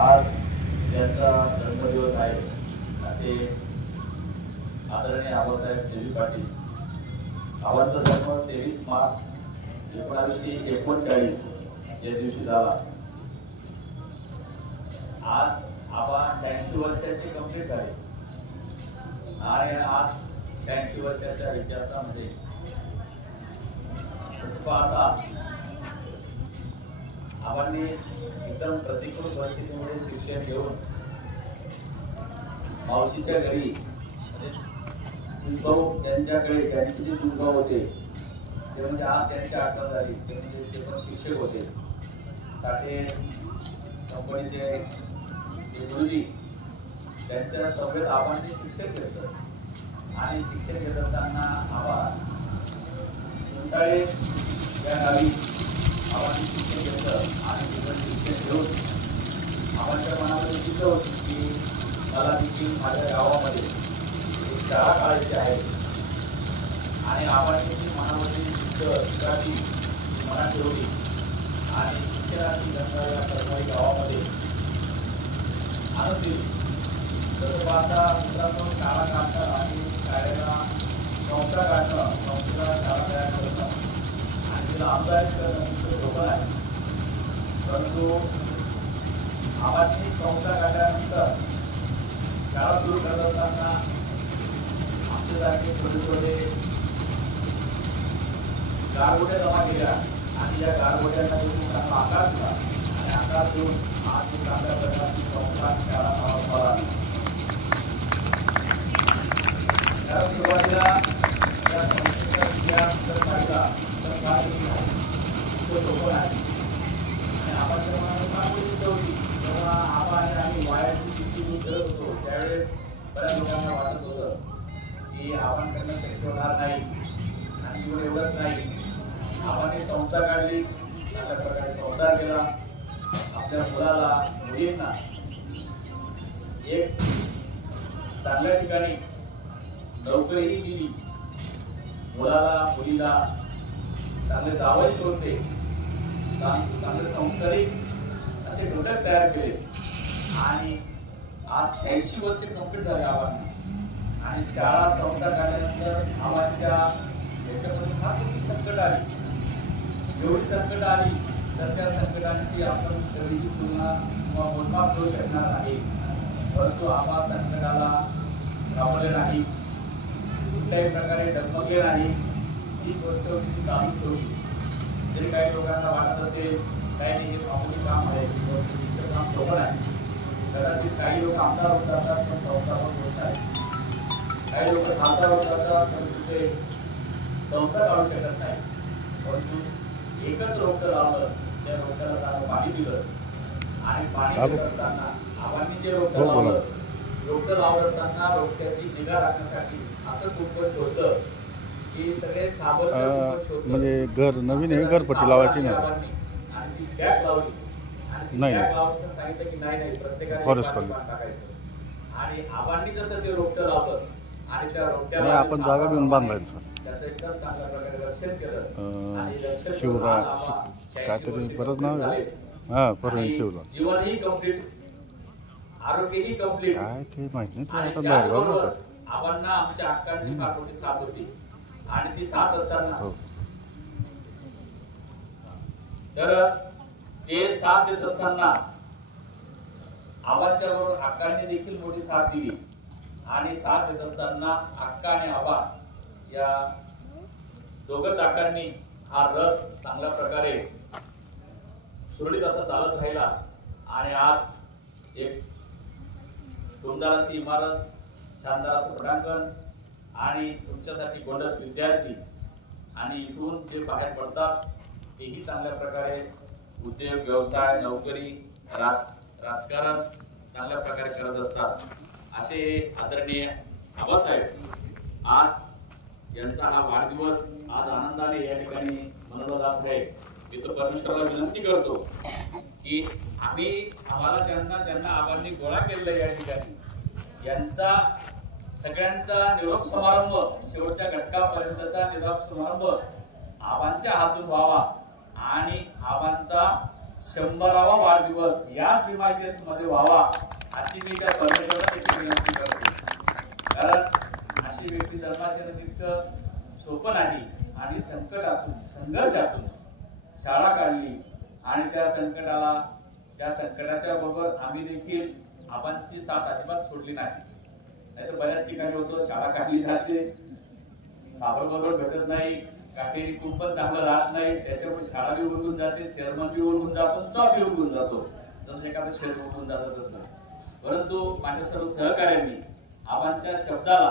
आज त्यांचा जन्मदिवस आहे असे आदरणीय आबासाहेब देवी पाटील आबांचा जन्म 23 मार्च 1939 या दिवशी झाला। आज आबा 86 वर्षाचे कंप्लीट झाले आणि आज 86 वर्षाच्या इतिहासामध्ये तसं पाहता आबांनी एकदम प्रतिकूल परिस्थितीमध्ये शिक्षण घेऊन मावशीच्या घरी चुलगाव त्यांच्याकडे त्यांचे जे चुलगाव होते ते म्हणजे आज त्यांची आठवण झाली ते म्हणजे ते पण शिक्षक होते। साठे कंपनीचे जे गुरुजी त्यांच्या सभेत आबांनी शिक्षण घेतलं आणि शिक्षण घेत असताना आबा कुंटाळे या गावी आबांनी शिक्षण घेतलं आणि तिथं शिक्षण घेऊन आबांच्या मनामध्ये जिद्द होती की मला देखील माझ्या गावामध्ये एक शाळा काढायची आहे आणि आबांनी देखील मनामध्ये जिद्द शिकायची मनात ठेवली आणि शिक्षणाची गंगा या सरकारी गावामध्ये आणून दिली। तसं पाहता मित्रांनो शाळा काढतात आणि शाळेला संस्था काढणं संस्थेला शाळा तयार करणं आणि तिला आमदार करणं तुमचं धोरण आहे, परंतु आबांनी संस्था काढल्यानंतर शाळा सुरू करत असताना आमच्यासारखे छोटे छोटे गारगोट्या जमा केल्या आणि या गारगोट्यांना देखील चांगला आकार दिला आणि आकार देऊन आज एक चांगल्या प्रकारची संस्था शाळा आली। त्या सुरुवातीला या संस्थेचा इतिहास जर पाहिला तर काय सोपं आहे आणि आबांच्या मनात फार गोष्ट होती। तेव्हा आबा आणि आम्ही वायाची किती करत होतो त्यावेळेस बऱ्याच लोकांना वाटत होतं की आबांकडनं शक्य होणार नाही आणि एवढंच नाही, आबांनी संस्था काढली, चांगल्या प्रकारे संसार केला, आपल्या मुलाला मुलींना एक चांगल्या ठिकाणी नोकरीही दिली, मुलाला मुलीला चांगले जावई सोडले, चांगले संस्कारिक असे घटक तयार केले आणि आज 86 वर्षे कंप्लीट झाले आबांना आणि शाळा संस्था काढल्यानंतर आबांच्या याच्यामध्ये फार मोठी संकट आली। एवढी संकट आली तर त्या संकटांची आपण कधीही तुलना किंवा मोजमाप करू शकणार नाही, परंतु आबा संकटाला घाबरले नाही, कुठल्याही प्रकारे डगमगले नाही, ही गोष्ट चालूच ठेवली। जरी काही लोकांना वाटत असेल काही नाही हे मामूली काम आहे किंवा काम सोपं आहे, कदाचित काही लोक आमदार होत जातात पण संस्थापक होत नाही, काही लोक खासदार होत जातात पण तिथे संस्था काढू शकत नाही, परंतु एकच रोपटं लावलं त्या रोपट्याला चांगलं पाणी दिलं आणि पाणी देत असताना आबांनी जे रोपटं लावलं रोपटं लावत असताना रोपट्याची निगा राखण्यासाठी असं कुंपण होतं की सगळे साबण म्हणजे घर नवीन हे घरपट्टी लावायची नाही आणि ती बॅग लावली आणि नाही बॅग लावून सांगितलं की नाही प्रत्येकाने फॉरेस्ट टाकायचं आणि आबांनी जसं ते रोपटं लावलं आणि त्या रोपट्याला आपण जागा घेऊन बांधायचं त्याचं एकदम चांगल्या प्रकारे रक्षण केलं आणि शिवराज काहीतरी परत नाव आहे हां परवीन शिवराज जीवनही कंप्लीट आरोग्यही कंप्लीट काय ते माहिती नाही ते आता बाहेर गाव आबांना आमच्या हक्कांची फार मोठी साथ होती आणि ती साथ असताना तर ते साथ देत असताना आबांच्या बरोबर हक्कांनी देखील मोठी साथ दिली आणि साथ देत असताना हक्का आणि आबा या दोघं चाकांनी हा रथ चांगल्या प्रकारे सुरळीत असा चालत राहिला आणि आज एक सुंदर अशी इमारत, शानदार असं पटांगण आणि तुमच्यासाठी गोंडस विद्यार्थी आणि इथून जे बाहेर पडतात तेही चांगल्या प्रकारे उद्योग व्यवसाय नोकरी राजकारण चांगल्या प्रकारे करत असतात असे आदरणीय आबासाहेब आज यांचा हा वाढदिवस आज आनंदाने या ठिकाणी मनवला जात आहे। मी तर परमेश्वराला विनंती करतो की आम्हाला ज्यांना आबांनी गोळा केलेला या ठिकाणी यांचा सगळ्यांचा निरोप समारंभ शेवटच्या घटकापर्यंतचा निरोप समारंभ आबांच्या हातून व्हावा आणि आबांचा 100वा वाढदिवस याच भीमाशयस मध्ये व्हावा अशी मी त्या परमेश्वराला त्याची विनंती करतो. कारण अशी व्यक्ती जन्मास येणं तितकं सोपं नाही आणि संकटातून संघर्षातून शाळा काढली आणि त्या संकटाच्या बरोबर आम्ही देखील आबांची साथ अजिबात सोडली नाही. नाहीतर बऱ्याच ठिकाणी होतो शाळा काढली जाते, साबर बरोबर भेटत नाही, काटेरी कुंपण चांगलं राहत नाही, त्याच्यामुळे शाळा बी उडून जाते, चेअरमन बी उडून जातो, स्टॉप बी उडून जातो, जसं एखादं शेत उडून जातं तसं. परंतु माझ्या सर्व सहकार्यांनी आबांच्या शब्दाला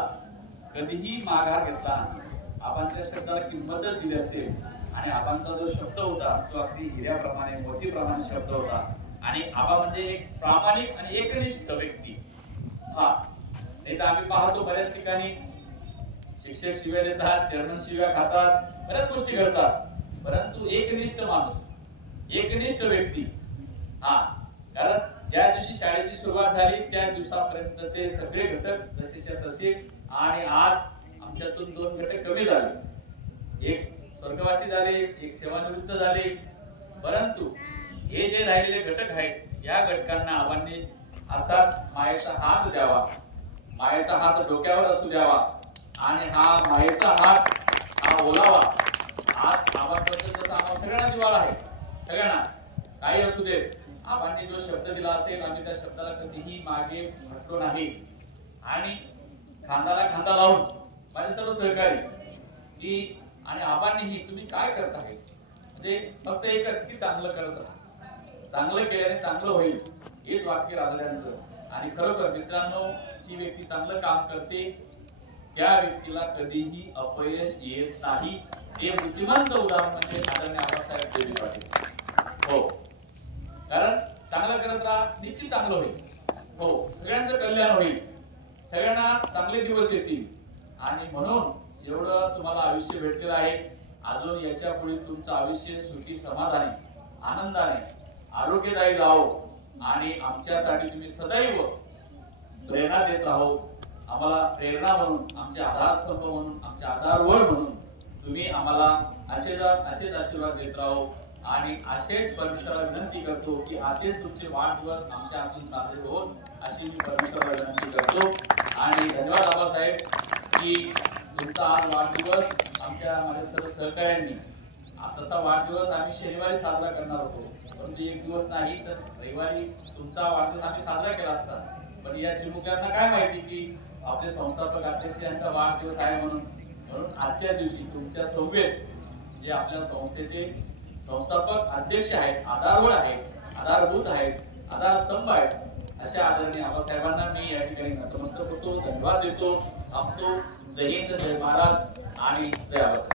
कधीही माघार घेतला नाही, आबांच्या शब्दाला किंमतच दिली असेल. आणि आबांचा जो शब्द होता तो अगदी हिऱ्याप्रमाणे मोतीप्रमाणे शब्द होता. आणि आबा म्हणजे एक प्रामाणिक आणि एकनिष्ठ व्यक्ती. नाही तर आम्ही पाहतो बऱ्याच ठिकाणी शिक्षक शिव्या देतात, चेअरमन शिव्या खातात, बऱ्याच गोष्टी घडतात, परंतु एकनिष्ठ माणूस, एकनिष्ठ व्यक्ती. कारण ज्या दिवशी शाळेची सुरुवात झाली त्या दिवसापर्यंतचे सगळे घटक जसेच्या तसे. आणि आज आमच्यातून 2 घटक कमी झाले, एक स्वर्गवासी झाले, एक सेवानिवृत्त झाले. परंतु हे जे राहिलेले घटक आहेत या घटकांना आबांनी असाच मायेचा हात द्यावा, मायेचा हात डोक्यावर असू द्यावा आणि हा मायेचा हात हा ओलावा. आज आबांबद्दल जसं आम्हाला सगळ्यांना जिव्हाळा आहे, सगळ्यांना काही असू दे, आबांनी जो शब्द दिला असेल आम्ही त्या शब्दाला कधीही मागे हटलो नाही. आणि खांद्याला खांदा लावून माझे सर्व सहकारी की आणि आबांनीही तुम्ही काय करत आहे म्हणजे फक्त एकच की चांगलं करत राहा, चांगलं केल्याने चांगलं होईल हेच वाक्य राजल्यांचं. आणि खरोखर मित्रांनो, जी व्यक्ती चांगलं काम करते त्या व्यक्तीला कधीही अपयश येत नाही. हे बुद्धिमंत उदाहरण म्हणजे आदरणीय आबासाहेब देवी पाटील. हो, कारण चांगलं करत राहा, निश्चित चांगलं होईल. हो, सगळ्यांचं कल्याण होईल, सगळ्यांना चांगले दिवस येतील. आणि म्हणून एवढं तुम्हाला आयुष्य भेटलेलं आहे, अजून याच्या पुढे तुमचं आयुष्य सुखी, समाधानी, आनंदाने, आरोग्यदायी जावो. आणि आमच्यासाठी तुम्ही सदैव प्रेरणा देत राहो. आम्हाला प्रेरणा म्हणून, आमचे आधारस्तंभ म्हणून, आमचे आधारवड म्हणून तुम्ही आम्हाला असेच आशीर्वाद देत राहो. आणि असेच परमेश्वराला विनंती करतो की असेच तुमचे वाढदिवस आमच्या हातून साजरे होत अशी मी परमेश्वराला विनंती करतो. आणि धन्यवाद आबासाहेब की तुमचा आज वाढदिवस आमच्या माझ्या सर्व सहकाऱ्यांनी, तसा वाढदिवस आम्ही शनिवारी साजरा करणार होतो, परंतु एक दिवस नाही तर रविवारी तुमचा वाढदिवस आम्ही साजरा केला असता. पण या चिमुक्यांना काय माहिती की आपले संस्थापक अध्यक्ष यांचा वाढदिवस आहे म्हणून. म्हणून आजच्या दिवशी तुमच्या सोबत जे आपल्या संस्थेचे संस्थापक अध्यक्ष आहेत, आधारवड आहेत, आधारभूत आहेत, आधारस्तंभ आहेत, अशा आदरणीय आबासाहेबांना मी या ठिकाणी नतमस्तक होतो, धन्यवाद देतो. थांबतो. जय हिंद, जय महाराष्ट्र आणि जय आबासाहेब.